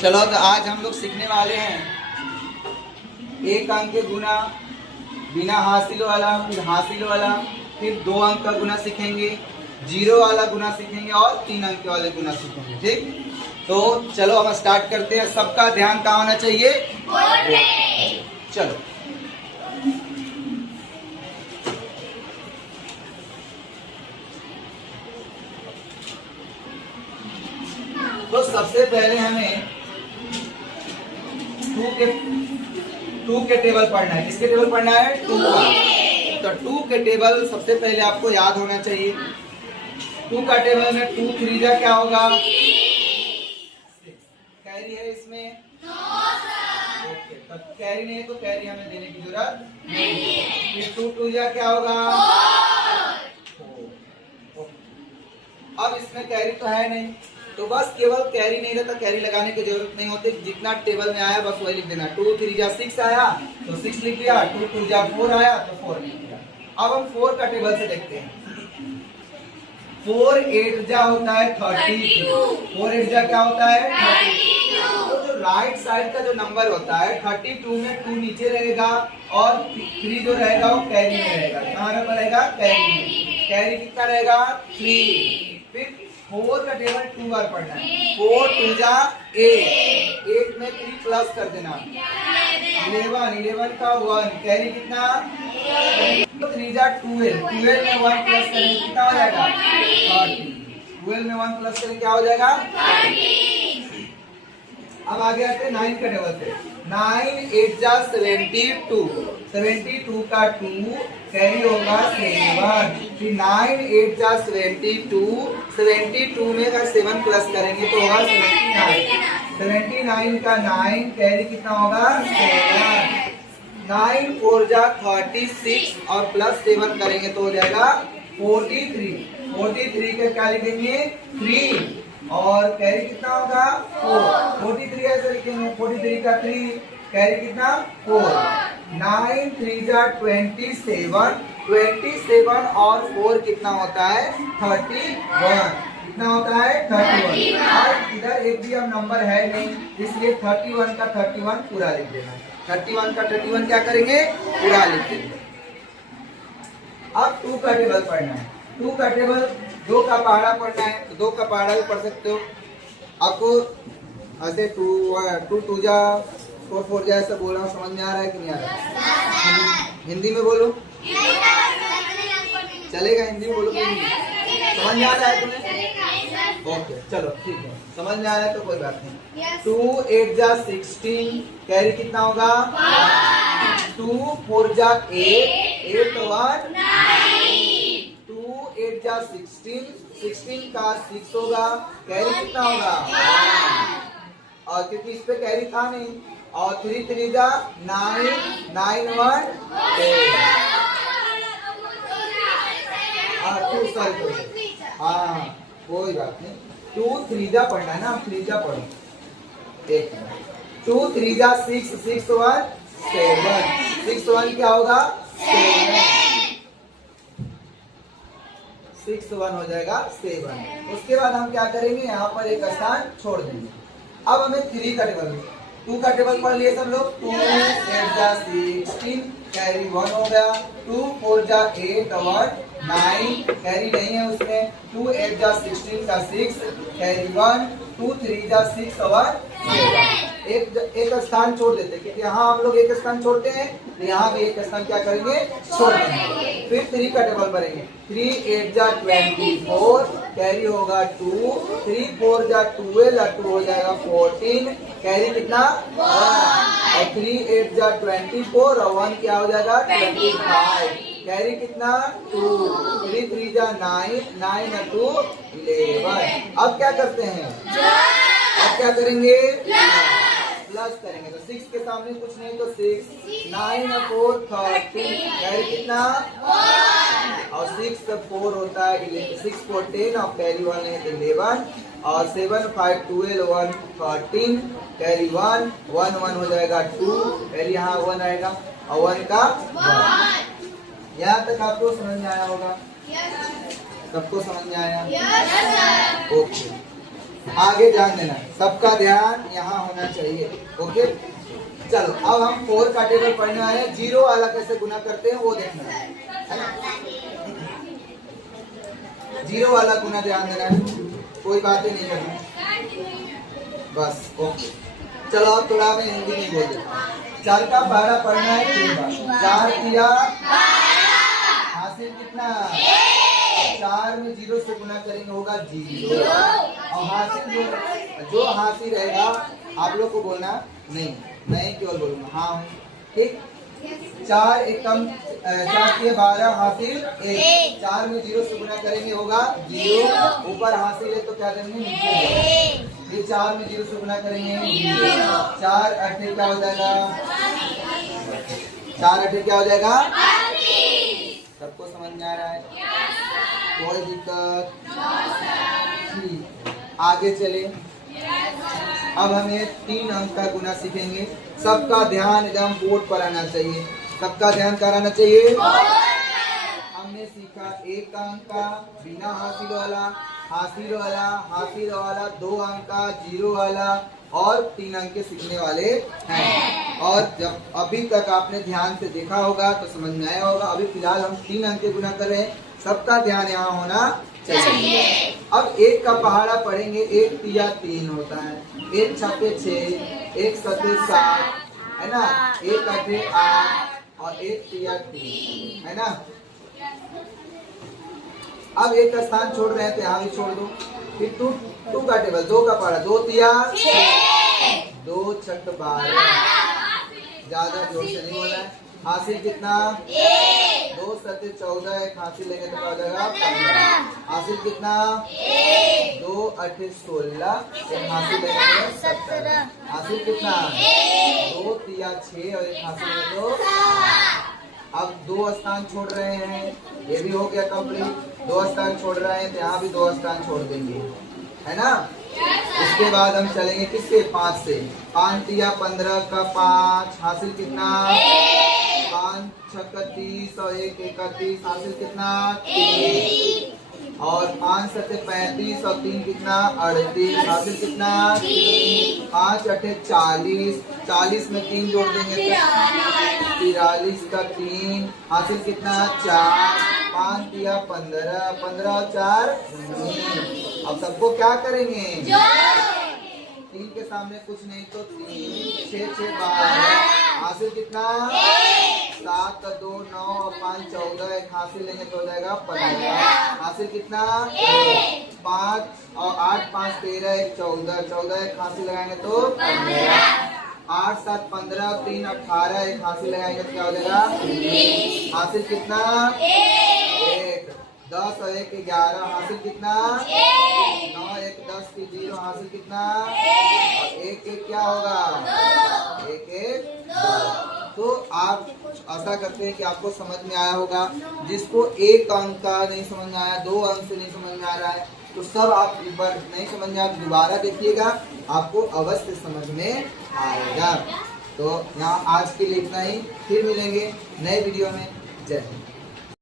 चलो तो आज हम लोग सीखने वाले हैं एक अंक के गुना, बिना हासिल वाला, फिर हासिल वाला, फिर 2 अंक का गुना सीखेंगे, 0 वाला गुना सीखेंगे और 3 अंक वाले गुना सीखेंगे। ठीक, तो चलो हम स्टार्ट करते हैं। सबका ध्यान कहाँ होना चाहिए? चलो तो सबसे पहले हमें 2 के टेबल पढ़ना है। किसके टेबल पढ़ना है? 2 का। तो 2 के टेबल सबसे पहले आपको याद होना चाहिए। 2 का टेबल में 2 3 जा क्या होगा? कैरी है इसमें? ओके, तब कैरी नहीं है तो कैरी हमें देने की जरूरत नहीं है। फिर 2 2 जा क्या होगा? अब इसमें कैरी तो है नहीं, तो बस केवल कैरी नहीं रहता, कैरी लगाने की जरूरत नहीं होती। जितना टेबल में आया बस वही लिख देना। 2 3 जा 6 आया तो 6 लिख दिया, 2 2 जा 4 आया तो 4 लिख दिया। अब हम 4 का टेबल से देखते हैं। 4 8 जा होता है 32। 4 8 जा क्या होता है? 32। तो जो राइट साइड का जो नंबर होता है 32 में 2 नीचे रहेगा और 3 जो रहेगा वो कैरी में रहेगा। कहाँ रहेगा? कैरी में। कैरी कितना रहेगा? 3। फिर 4 का टेबल 2 बार पढ़ना है। 4 2 जा 8, 8 में 3 प्लस कर देना, 11, 11 का 1, कैरी कितना? 3 जा 12, 12 में 1 प्लस करेंगे कितना हो जाएगा? 30। 12 में 1 प्लस करेंगे क्या हो जाएगा? 30। अब आगे आते हैं 9 का टेबल पे। 9 8 जा 72, 72 का 2 कैरी होगा 7। फिर 9 8 जा 72, 72 में अगर 7 प्लस करेंगे तो होगा 79। 79 का 9 कैरी कितना होगा? 7। 9 4 जा 36 और प्लस 7 करेंगे तो हो जाएगा 43। 43 का क्या लिखेंगे? 3 और कैरी कितना होगा? 4। 43 ऐसे लिखेंगे, 43 का 3 कैरी कितना? 4। 9 3 जा 27, 27 और 4 कितना होता है? 31। कितना होता है? 31। और इधर एक भी अब नंबर है नहीं, इसलिए 31 का 31 पूरा लिख देना। 31 का 31 क्या करेंगे? पूरा लिख देंगे। अब 2 का टेबल पढ़ना है। 2 का टेबल 2 का पहाड़ा पढ़ना है तो 2 का पहाड़ा भी पढ़ सकते हो। आपको ऐसे 2 2 जा 4 4 जा ऐसा बोल रहा हूँ, समझ में आ रहा है कि नहीं आ रहा है? हिंदी में बोलो, चलेगा? हिंदी में बोलो, समझ में आ रहा है तुम्हें? ओके चलो ठीक है, समझ में आ रहा है तो कोई बात नहीं। 2 8 जा 16 कैरी कितना होगा? 2 4 जा 8, 8 1 9। 2 8 जा 16, 16 का 6 होगा, कैरी कितना होगा? और क्योंकि इस पे कैरी था नहीं, और 3 3 जा 9, 9 1 8। हाँ कोई बात नहीं। 2 3 जा पढ़ना है ना, 3 जा पढ़ो। 2 3 जा 6, 6 1 7, 6 1 क्या होगा? 7। 6 1 हो जाएगा 7। उसके बाद हम क्या करेंगे? यहाँ पर एक स्थान छोड़ देंगे। अब हमें 3 का टेबल, 2 का टेबल पढ़ लिए सब लोग। 2 8 जा 16 कैरी 1 हो गया। 2 4 जा 8 1 9 कैरी नहीं है उसमें। 2 8 जा 16 का 6 कैरी 1। 2 3 जा 6 1 7। एक स्थान छोड़ देते, क्योंकि यहाँ हम लोग एक स्थान छोड़ते हैं तो यहाँ भी एक स्थान क्या करेंगे? छोड़ देंगे। फिर 3 का टेबल पढ़ेंगे। 3 8 जा 24 कैरी होगा 2। 3 4 जा 12 और 2 हो जाएगा 14, कैरी कितना? 1। और 3 8 जा 24 और 1 क्या हो जाएगा? 25, कैरी कितना? 2। 3 3 जा 9, 9 और 2 11। अब क्या करते हैं? अब क्या करेंगे? प्लस करेंगे। तो 6 के सामने कुछ नहीं तो 6, 9 और 4 13, कैरी कितना? 1। और 6 का 4 होता है 6 4 10 और कैरी 1 है 11। और 7 5 12 1 13, कैरी 1 1 1 हो जाएगा 2, कैरी यहाँ 1 आएगा और 1 का 1। यहाँ तक आपको समझ में आया होगा? सबको समझ में आया? ओके आगे ध्यान देना, सबका ध्यान यहाँ होना चाहिए। ओके, चलो अब हम 4 का टेबल पढ़ने आए हैं। 0 वाला कैसे गुना करते हैं वो देखना है ना। 0 वाला गुना ध्यान देना है, कोई बातें नहीं करना बस। ओके, चलो अब थोड़ा मैं हिंदी नहीं बोल देता। 4 का पहला पढ़ना है 4 किया हासिल कितना, 4 में 0 से गुना करेंगे होगा 0। और हासिल जो हासिल रहेगा आप लोग को बोलना नहीं, मैं केवल बोलूंगा हाँ हूँ, ठीक। 4 एकम 4 किए 12 हासिल 1। 4 में 0 से गुना करेंगे होगा 0। ऊपर हासिल है तो क्या करेंगे नीचे, फिर 4 में 0 से गुना करेंगे 4 8 क्या हो जाएगा, 4 8 क्या हो जाएगा। सबको समझ में आ रहा है, कोई दिक्कत ठीक। आगे चले, अब हमें 3 अंक का गुना सीखेंगे। सबका ध्यान एकदम बोर्ड पर आना चाहिए, सबका ध्यान कराना चाहिए। हमने सीखा 1 अंक का बिना हासिल वाला, हासिल वाला, हासिल वाला, 2 अंक का, 0 वाला और 3 अंक के सीखने वाले हैं। और जब अभी तक आपने ध्यान से देखा होगा तो समझ में आया होगा। अभी फिलहाल हम 3 अंक के गुना कर रहे हैं, सबका ध्यान यहाँ होना चाहिए। अब 1 का पहाड़ा पढ़ेंगे। 1 तिया 3 होता है, 1 छक्के 6, 1 सत्ते 7 है ना, 1 आठे 8 और 1 तिया 3 है ना। अब 1 का स्थान छोड़ रहे हैं तो यहाँ भी छोड़ दो। फिर 2 का टेबल, 2 का पहाड़ा, 2 तिया 2 छक 12, ज्यादा जोर से नहीं बोलना है। हासिल कितना 2 सत्ते 14, 1 हासिल लेंगे तो क्या हो जाएगा 15। हासिल कितना 2 8 16, 1 हासिल लेंगे तो 17। हासिल कितना 2 तिया 6 और 1 हासिल लेंगे तो। अब 2 स्थान छोड़ रहे हैं, ये भी हो गया कंप्लीट। 2 स्थान छोड़ रहे हैं तो यहाँ भी 2 स्थान छोड़ देंगे है ना। इसके बाद हम चलेंगे किससे 5 से। 5 तिया 15 का 5, हासिल कितना 5 छक 30 और 1 31, हासिल कितना 3। और 5 सत्ते 35 और 3 कितना 38, हासिल कितना 3। 5 8 40, 40 में 3 जोड़ देंगे तो 43 का 3, हासिल कितना 4। 5 दिया 15, 15 और 4 19। अब सबको क्या करेंगे 3 के सामने कुछ नहीं तो 3, 6 6 12, हासिल कितना 7 का 2 9 और 5 14, 1 हासिल लेंगे तो हो जाएगा 15। हासिल कितना 5 और 8 5 13, 1 14, 14 1 हासिल लगाएंगे तो 15। 8 7 15 3 18, 1 हासिल लगाएंगे तो क्या हो जाएगा 19। हासिल कितना 1। 10 और 1 11, हासिल कितना 9 1 10 की 0, हासिल कितना और 1 1 क्या होगा 1 1 2। तो आप आशा करते हैं कि आपको समझ में आया होगा। जिसको 1 अंक का नहीं समझ में आया, 2 अंक से नहीं समझ में आ रहा है तो सब आप एक बार नहीं समझ में आया दोबारा देखिएगा, आपको अवश्य समझ में आएगा। तो यहाँ आज के लिए इतना ही, फिर मिलेंगे नए वीडियो में। जय हिंद।